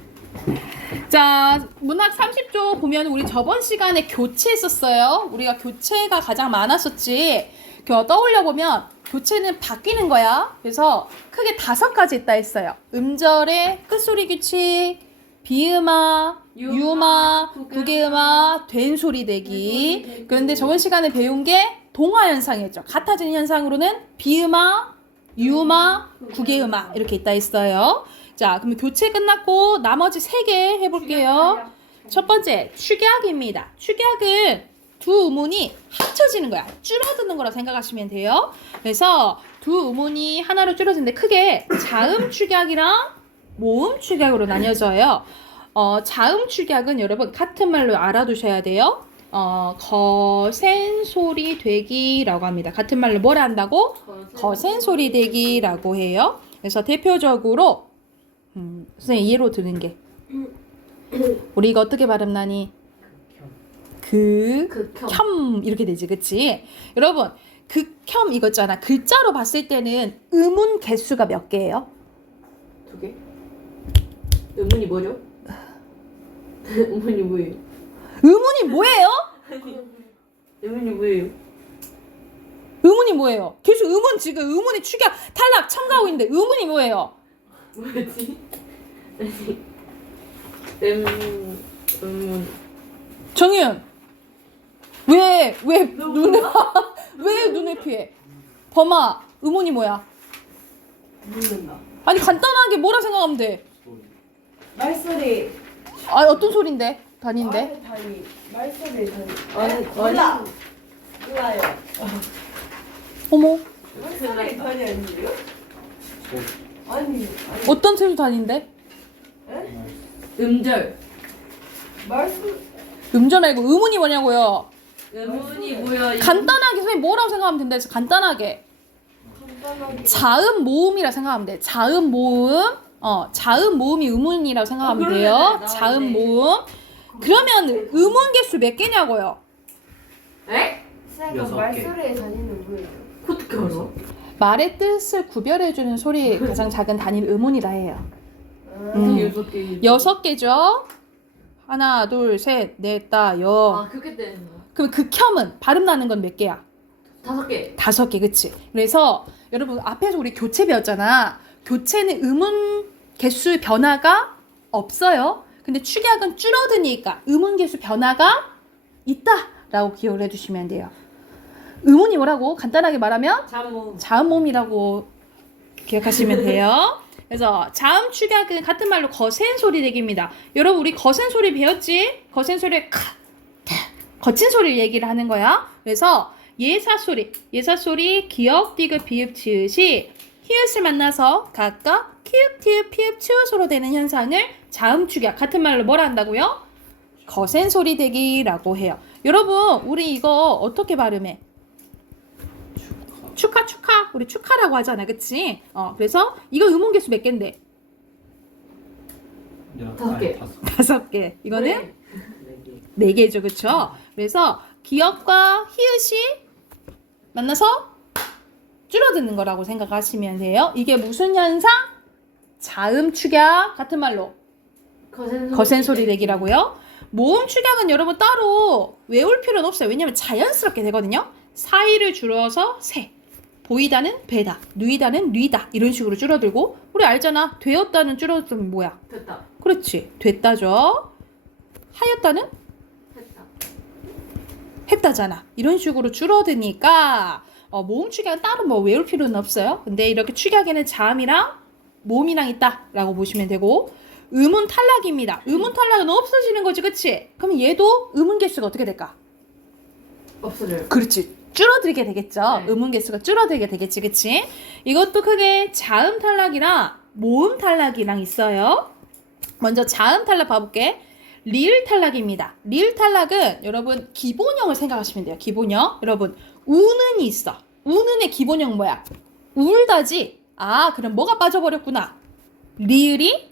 자, 문학 30조 보면 우리 저번 시간에 교체했었어요. 우리가 교체가 가장 많았었지. 떠올려 보면 교체는 바뀌는 거야. 그래서 크게 5가지 있다 했어요. 음절의 끝소리 규칙, 비음화, 유마, 구개음화, 된소리 대기. 그런데 저번 시간에 배운 게 동화 현상이었죠. 같아지는 현상으로는 비음화, 유마, 구개음화 이렇게 있다 했어요. 자, 그러면 교체 끝났고 나머지 3개 해볼게요. 첫 번째, 축약입니다. 축약은 두 음운이 합쳐지는 거야. 줄어드는 거라 생각하시면 돼요. 그래서 두 음운이 하나로 줄어드는데 크게 자음 축약이랑 모음 축약으로 나뉘어져요. 자음 축약은 여러분 같은 말로 알아두셔야 돼요. 거센 소리 되기라고 합니다. 같은 말로 뭐라 한다고? 거센 소리 되기라고 해요. 그래서 대표적으로 선생님 이해로 드는 게 우리 이거 어떻게 발음나니? 극혐 이렇게 되지, 그치? 여러분 극혐 이거 있잖아. 글자로 봤을 때는 음운 개수가 몇 개예요? 2개? 의문이 뭐죠? 의문이 뭐예요? 음운이 뭐예요? 의문이 뭐예요? 음운이 뭐예요? 계속 음운 지금 음운이 축약 탈락 첨가하고 있는데 음운이 뭐예요? 뭐였지? 의문 정윤 왜 눈에 왜 눈에 피해? 범아 음운이 뭐야? 묻는다. 아니 간단하게 뭐라 생각하면 돼? 말소리. 아 어떤 소린데? 단인데? 말의 단위. 말소리 단위. 아니, 몰라. 몰라요. 어머 말소리 단위 아니에요? 아니. 어떤 채소 단인데? 음절. 말소. 음전 말고 음운이 뭐냐고요? 음운이 뭐야? 간단하게 선생님 뭐라고 생각하면 된다 해서 간단하게 간단하게. 자음 모음이라 생각하면 돼. 자음 모음. 자음 모음이 음운이라고 생각하면 그러네. 돼요. 나왔네. 자음 모음. 그러면 음운 개수 몇 개냐고요? 에? 쌤, 여섯 개. 말소리의 단위는 뭐예요? 어떻게 알아? 말의 뜻을 구별해주는 소리 가장 작은 단위를 음운이라 해요. 여섯 개. 6개죠. 하나, 둘, 셋, 넷, 다, 여. 아 그렇게 되는 거. 그럼 극혐은 발음 나는 건 몇 개야? 5개. 5개, 그치? 그래서 여러분 앞에서 우리 교체 배웠잖아. 교체는 음운 개수 변화가 없어요. 근데 축약은 줄어드니까 음운 개수 변화가 있다라고 기억을 해주시면 돼요. 음운이 뭐라고? 간단하게 말하면 잠모. 자음모음이라고 기억하시면 돼요. 그래서 자음 축약은 같은 말로 거센 소리 내기입니다. 여러분 우리 거센 소리 배웠지? 거센 소리 거친 소리를 얘기를 하는 거야. 그래서 예사 소리 기역 디귿 비읍 지읒이 히읗을 만나서 각각 키읔 티읕 피읕 치읒으로 되는 현상을 자음 축약 같은 말로 뭐라 한다고요? 거센 소리 되기라고 해요. 여러분 우리 이거 어떻게 발음해? 축하 우리 축하라고 하잖아, 그치? 그래서 이거 음운 개수 몇 개인데? 5개. 5개. 이거는 4개죠, 그쵸? 그래서 기역과 히읗이 만나서 줄어드는 거라고 생각하시면 돼요. 이게 무슨 현상? 자음 축약 같은 말로 거센 소리 내기라고요. 모음 축약은 여러분 따로 외울 필요는 없어요. 왜냐면 자연스럽게 되거든요. 사이를 줄여서 세, 보이다는 배다, 누이다는 뉘다 이런 식으로 줄어들고 우리 알잖아. 되었다는 줄어들면 뭐야? 됐다. 그렇지. 됐다죠. 하였다는 됐다. 했다잖아. 이런 식으로 줄어드니까 모음 축약은 따로 뭐 외울 필요는 없어요. 근데 이렇게 축약에는 자음이랑 모음이랑 있다라고 보시면 되고 음운 탈락입니다. 음운 탈락은 없어지는 거지, 그치? 그럼 얘도 음운 개수가 어떻게 될까? 없어져요. 그렇지. 줄어들게 되겠죠. 네. 음운 개수가 줄어들게 되겠지, 그치? 이것도 크게 자음 탈락이랑 모음 탈락이랑 있어요. 먼저 자음 탈락 봐볼게. 리을 탈락입니다. 리을 탈락은 여러분 기본형을 생각하시면 돼요. 기본형. 여러분 우는이 있어. 우는의 기본형 뭐야? 울다지. 아, 그럼 뭐가 빠져버렸구나. 리을이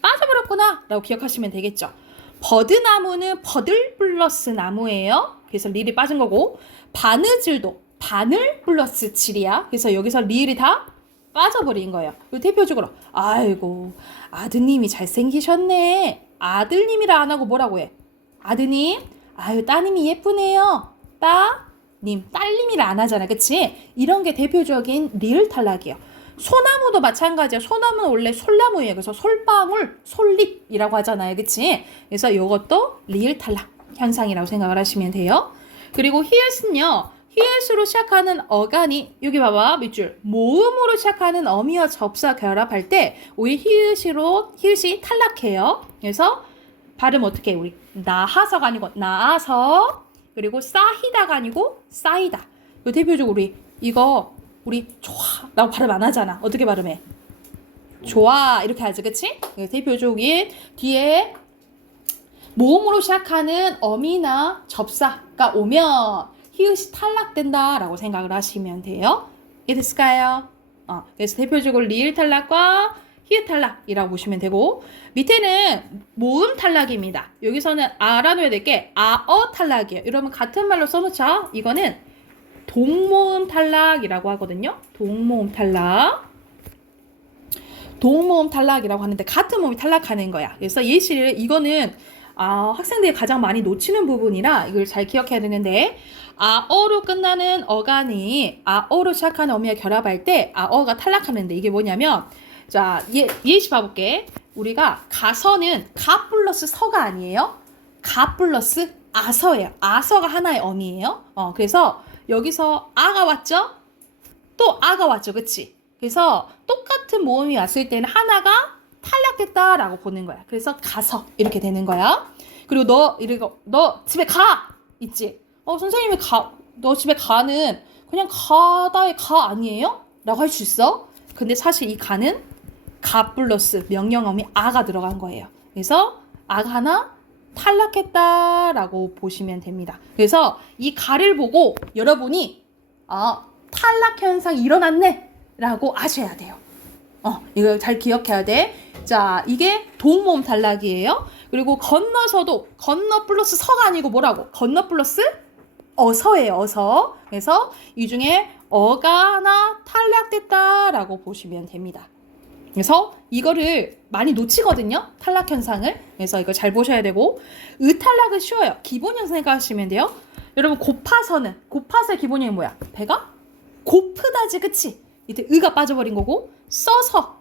빠져버렸구나 라고 기억하시면 되겠죠. 버드나무는 버들 플러스 나무예요. 그래서 리을이 빠진 거고 바느질도 바늘 플러스 질이야. 그래서 여기서 리을이 다 빠져버린 거예요. 대표적으로 아이고 아드님이 잘생기셨네. 아들님이라 안 하고 뭐라고 해? 아드님, 아유 따님이 예쁘네요. 따님, 딸님이라 안 하잖아, 그치? 이런 게 대표적인 리을 탈락이에요. 소나무도 마찬가지예요. 소나무는 원래 솔나무예요. 그래서 솔방울, 솔잎이라고 하잖아요, 그치? 그래서 이것도 리을 탈락 현상이라고 생각을 하시면 돼요. 그리고 히읗은요. 히읗으로 시작하는 어간이 여기 봐봐 밑줄 모음으로 시작하는 어미와 접사 결합할 때 오히려 히읗이 탈락해요. 그래서 발음 어떻게 해? 우리 나하서가 아니고 나아서 그리고 싸히다가 아니고 싸이다. 이 대표적으로 우리 좋아라고 발음 안 하잖아. 어떻게 발음해? 좋아 이렇게 하지, 그치? 대표적인 뒤에 모음으로 시작하는 어미나 접사가 오면 히읗이 탈락된다라고 생각을 하시면 돼요. 이해됐을까요? 그래서 대표적으로 리을 탈락과 히읗 탈락이라고 보시면 되고 밑에는 모음 탈락입니다. 여기서는 알아둬야 될 게 아어 탈락이에요. 여러분 같은 말로 써놓자. 이거는 동모음 탈락이라고 하거든요. 동모음 탈락이라고 하는데 같은 모음이 탈락하는 거야. 그래서 예시를 이거는 학생들이 가장 많이 놓치는 부분이라 이걸 잘 기억해야 되는데 아어로 끝나는 어간이 아어로 시작하는 어미와 결합할 때 아어가 탈락하는데 이게 뭐냐면 자 예시 봐볼게. 우리가 가서는 가 플러스 서가 아니에요. 가 플러스 아서예요. 아서가 하나의 어미예요. 그래서 여기서 아가 왔죠? 또 아가 왔죠. 그치? 그래서 똑같은 모음이 왔을 때는 하나가 탈락됐다라고 보는 거야. 그래서 가서 이렇게 되는 거야. 그리고 너 집에 가! 있지? 선생님이 너 집에 가는 그냥 가다의 가 아니에요? 라고 할 수 있어. 근데 사실 이 가는 가 플러스 명령어미 아가 들어간 거예요. 그래서 아가 하나 탈락했다라고 보시면 됩니다. 그래서 이 가를 보고 여러분이 탈락 현상이 일어났네 라고 아셔야 돼요. 이걸 잘 기억해야 돼. 자, 이게 동모음 탈락이에요. 그리고 건너서도 건너 플러스 서가 아니고 뭐라고? 건너 플러스 어서예요. 어서. 그래서 이 중에 어가 하나 탈락됐다라고 보시면 됩니다. 그래서 이거를 많이 놓치거든요. 탈락 현상을. 그래서 이걸 잘 보셔야 되고 탈락은 쉬워요. 기본형 생각하시면 돼요. 여러분 곱파서의 기본형이 뭐야? 배가 고프다지 그치? 이때 의가 빠져버린 거고 써서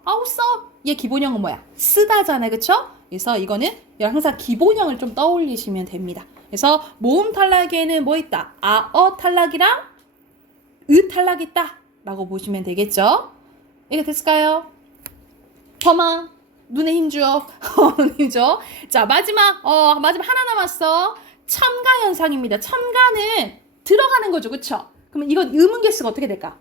얘 기본형은 뭐야? 쓰다잖아요. 그쵸? 그래서 이거는 항상 기본형을 좀 떠올리시면 됩니다. 그래서 모음 탈락에는 뭐 있다? 탈락이랑 탈락이 있다 라고 보시면 되겠죠? 이게 됐을까요? 범아 눈에 힘줘. 힘줘. 자 마지막 하나 남았어. 첨가 현상입니다. 첨가는 들어가는 거죠. 그쵸? 그러면 이건 음운 개수가 어떻게 될까?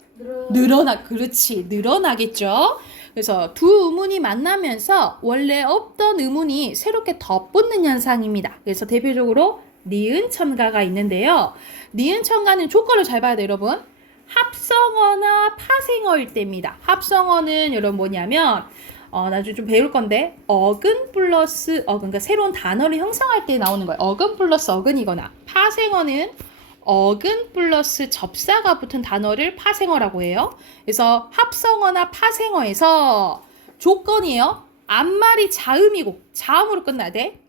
그렇지. 늘어나겠죠. 그래서 두 음운이 만나면서 원래 없던 음운이 새롭게 덧붙는 현상입니다. 그래서 대표적으로 니은 첨가가 있는데요. 니은 첨가는 조건을 잘 봐야 돼요, 여러분. 합성어나 파생어일 때입니다. 합성어는 여러분 뭐냐면 나중에 좀 배울 건데 어근 플러스 그러니까 새로운 단어를 형성할 때 나오는 거예요. 어근 플러스 어근이거나 파생어는 어근 플러스 접사가 붙은 단어를 파생어라고 해요. 그래서 합성어나 파생어에서 조건이에요. 앞말이 자음이고 자음으로 끝나야 돼.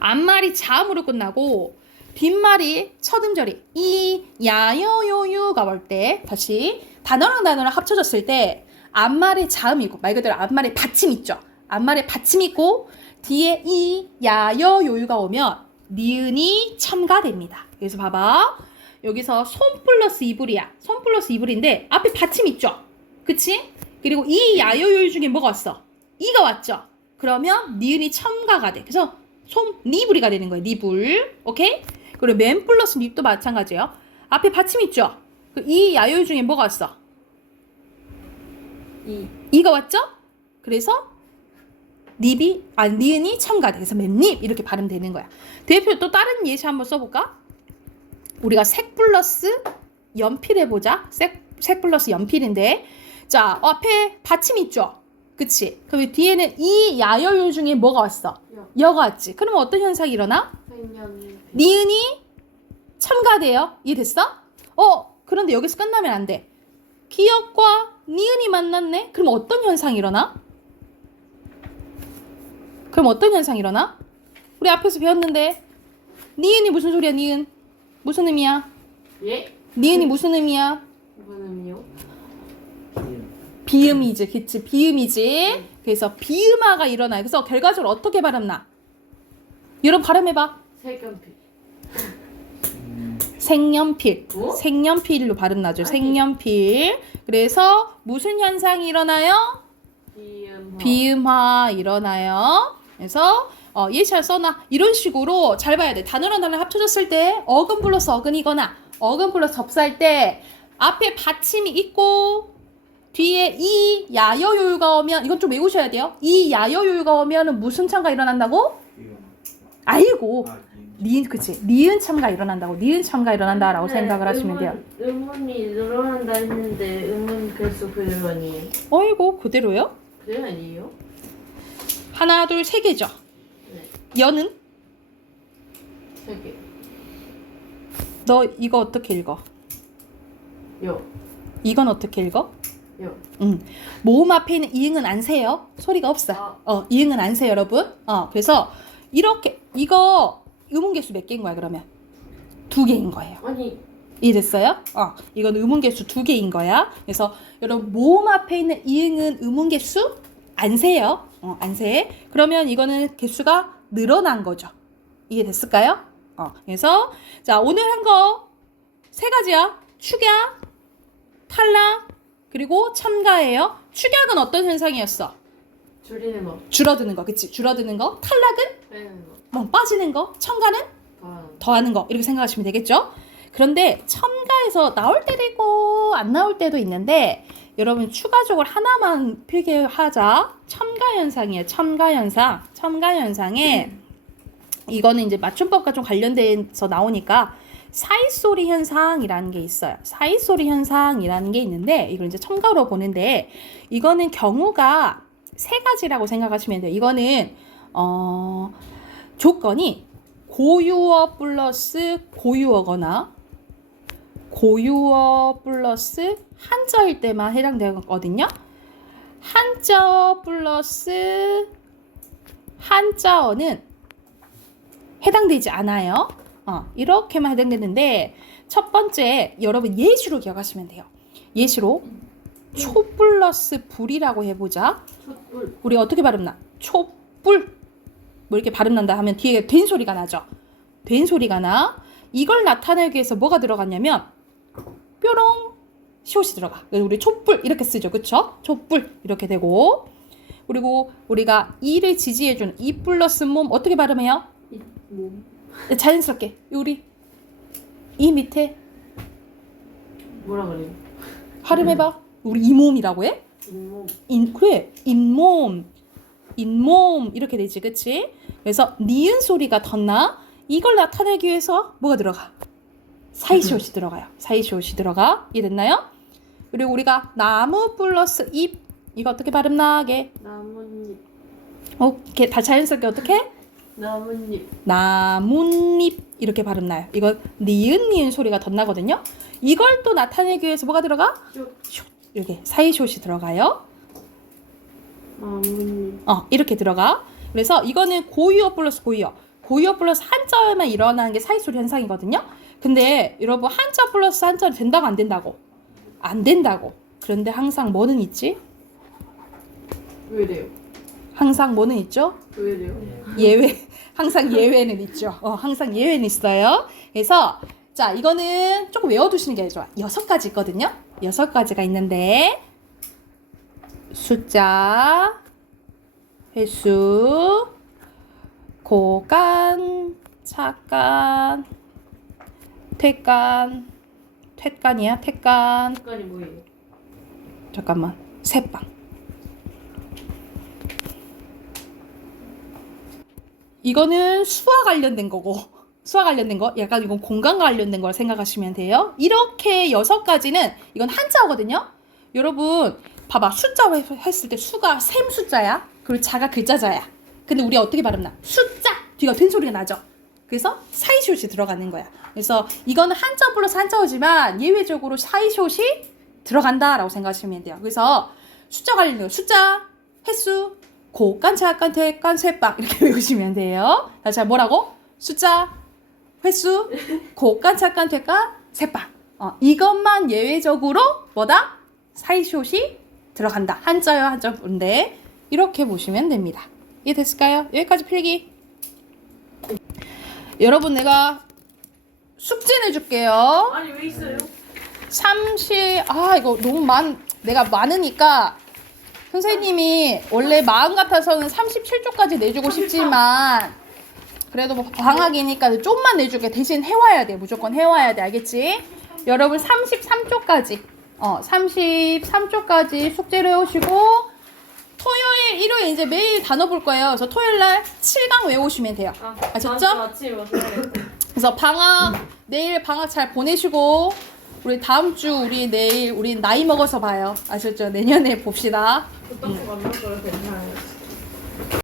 앞말이 자음으로 끝나고 뒷말이 첫 음절이 이, 야, 여, 요, 유가 올 때 다시 단어랑 단어랑 합쳐졌을 때 앞말이 자음이고 말 그대로 앞말에 받침 있죠. 앞말에 받침 있고 뒤에 이, 야, 여, 요, 유가 오면 니은이 첨가됩니다. 그래서 봐봐. 여기서 손 플러스 이불이야. 손 플러스 이불인데 앞에 받침 있죠. 그치? 그리고 이, 야, 여, 요, 유 중에 뭐가 왔어? 이가 왔죠. 그러면 니은이 첨가가 돼. 그래서 손, 니불이가 되는 거예요. 니불. 오케이? 그리고 맨 플러스 립도 마찬가지예요. 앞에 받침 있죠? 이, 야, 여, 유 중에 뭐가 왔어? 이가 왔죠? 그래서 니은이 첨가돼. 그래서 맨닙 이렇게 발음되는 거야. 대표 또 다른 예시 한번 써볼까? 우리가 색 플러스 연필 해보자. 색 플러스 연필인데 자 앞에 받침 있죠? 그치? 그럼 뒤에는 이, 야, 여, 요 중에 뭐가 왔어? 여가 왔지. 그러면 어떤 현상이 일어나? 니은이 첨가돼요. 이해됐어? 그런데 여기서 끝나면 안 돼. 기역과 니은이 만났네? 그럼 어떤 현상이 일어나? 우리 앞에서 배웠는데 니은이 무슨 소리야? 니은 무슨 의미야? 예? 니은이 무슨 의미야? 무슨 의미요? 비음이지. 그치? 비음이지. 그래서 비음화가 일어나요. 그래서 결과적으로 어떻게 발음나? 여러분 발음해봐. 색연필. 색연필. 뭐? 색연필로 발음 나죠. 색연필. 그래서 무슨 현상이 일어나요? 비음화 일어나요. 그래서 예시를 써놔. 이런 식으로 잘 봐야 돼. 단어랑 단어 합쳐졌을 때 어근 플러스 어근이거나 어근 플러스 접사할 때 앞에 받침이 있고 뒤에 이, 야, 여, 요유가 오면 이건 좀 외우셔야 돼요. 이, 야, 여, 요유가 오면 무슨 첨가 일어난다고? 아이고. 그치. 니은 첨가 일어난다고. 니은 첨가 일어난다라고 생각을 하시면 돼요. 음문이 늘어난다 했는데 음문 개수 그대로 아니에요? 어이고 그대로요? 그대로 아니에요? 하나, 둘, 세 개죠. 네. 여는? 3개. 너 이거 어떻게 읽어? 요. 이건 어떻게 읽어? 요. 모음 앞에 있는 이응은 안 세요. 소리가 없어. 이응은 안 세요, 여러분. 그래서 이렇게 이거 음운 개수 몇 개인 거야, 그러면? 2개인 거예요. 아니. 이해됐어요? 이건 음운 개수 2개인 거야. 그래서 여러분 모음 앞에 있는 이응은 음운 개수 안 세요. 안 세. 그러면 이거는 개수가 늘어난 거죠. 이해됐을까요? 그래서 자 오늘 한 거 3가지야. 축야, 탈락 그리고 첨가예요. 축약은 어떤 현상이었어? 줄이는 거. 줄어드는 거, 그치? 줄어드는 거. 탈락은 빼는 거. 뭐 빠지는 거. 첨가는 더하는 거. 이렇게 생각하시면 되겠죠? 그런데 첨가에서 나올 때도 있고 안 나올 때도 있는데 여러분 추가적으로 하나만 필기하자. 첨가 현상이에요. 첨가 현상. 첨가 현상에 이거는 이제 맞춤법과 좀 관련돼서 나오니까 사이소리 현상이라는 게 있어요. 사이소리 현상이라는 게 있는데 이걸 이제 첨가로 보는데 이거는 경우가 세 가지라고 생각하시면 돼요. 이거는 조건이 고유어 플러스 고유어거나 고유어 플러스 한자일 때만 해당되거든요. 한자어 플러스 한자어는 해당되지 않아요. 이렇게만 해당되는데 첫 번째 여러분 예시로 기억하시면 돼요. 예시로 초 플러스 불이라고 해보자. 촛불. 우리 어떻게 발음나? 촛불 뭐 이렇게 발음난다 하면 뒤에 된 소리가 나죠. 된 소리가 나. 이걸 나타내기 위해서 뭐가 들어갔냐면 뾰롱 시옷이 들어가. 그래서 우리 촛불 이렇게 쓰죠. 그쵸? 촛불 이렇게 되고 그리고 우리가 이를 지지해주는 이 플러스 몸 어떻게 발음해요? 몸. 자연스럽게 우리 이 밑에 뭐라 그래요? 발음해봐. 우리 이 몸이라고 해? 잇몸. 그래 잇몸 잇몸 이렇게 되지 그치? 그래서 니은 소리가 덧나 이걸 나타내기 위해서 뭐가 들어가? 사이시옷이 들어가요. 사이시옷이 들어가. 이해됐나요? 그리고 우리가 나무 플러스 잎 이거 어떻게 발음 나게? 나뭇잎. 오케이 다 자연스럽게 어떻게? 나뭇잎. 나뭇잎 이렇게 발음 나요. 이거 니은 소리가 덧나거든요. 이걸 또 나타내기 위해서 뭐가 들어가? 슉. 이렇게 사이시옷이 들어가요. 나뭇잎. 이렇게 들어가. 그래서 이거는 고유어 플러스 고유어. 고유어 플러스 한자어에만 일어나는 게 사이소리 현상이거든요. 근데 여러분 한자 플러스 한자는 된다고 안 된다고? 안 된다고. 그런데 항상 뭐는 있지? 왜래요? 항상 뭐는 있죠? 왜래요? 예외. 항상 예외는 있죠. 항상 예외는 있어요. 그래서 자 이거는 조금 외워두시는 게 좋아. 6가지 있거든요. 6가지가 있는데 숫자, 횟수, 고간, 차간, 퇴간, 퇴간이야? 퇴간. 색깔이 뭐예요? 잠깐만. 새빵. 이거는 수와 관련된 거고 수와 관련된 거 약간 이건 공간과 관련된 걸 생각하시면 돼요. 이렇게 6가지는 이건 한자어거든요. 여러분 봐봐 숫자 했을 때 수가 셈 숫자야. 그리고 자가 글자자야. 근데 우리 어떻게 발음나? 숫자 뒤가 된 소리가 나죠. 그래서 사이시옷이 들어가는 거야. 그래서 이거는 한자 플러스 한자어지만 예외적으로 사이시옷이 들어간다라고 생각하시면 돼요. 그래서 숫자 관련된 거 숫자, 횟수, 고간, 차간, 퇴간, 쇠빵 이렇게 외우시면 돼요. 다시 뭐라고? 숫자, 횟수, 고간, 차간, 퇴간, 쇠빵. 이것만 예외적으로 뭐다? 사이시옷이 들어간다. 한자요 한자인데 이렇게 보시면 됩니다. 이해됐을까요? 여기까지 필기. 여러분 숙제 내줄게요. 아니 왜 있어요? 30 이거 너무 내가 많으니까 선생님이 원래 마음 같아서는 37쪽까지 내주고 싶지만 그래도 뭐 방학이니까 좀만 내줄게. 대신 해와야 돼. 무조건 해와야 돼. 알겠지? 여러분 33쪽까지 33쪽까지 숙제를 해오시고 토요일, 일요일 이제 매일 단어 볼 거예요. 그래서 토요일날 7강 외우시면 돼요. 아셨죠? 아침에 왔어요. 그래서 내일 방학 잘 보내시고 우리 다음 주 우리 나이 먹어서 봐요. 아셨죠? 내년에 봅시다. 또 만날 거라서 괜찮아요.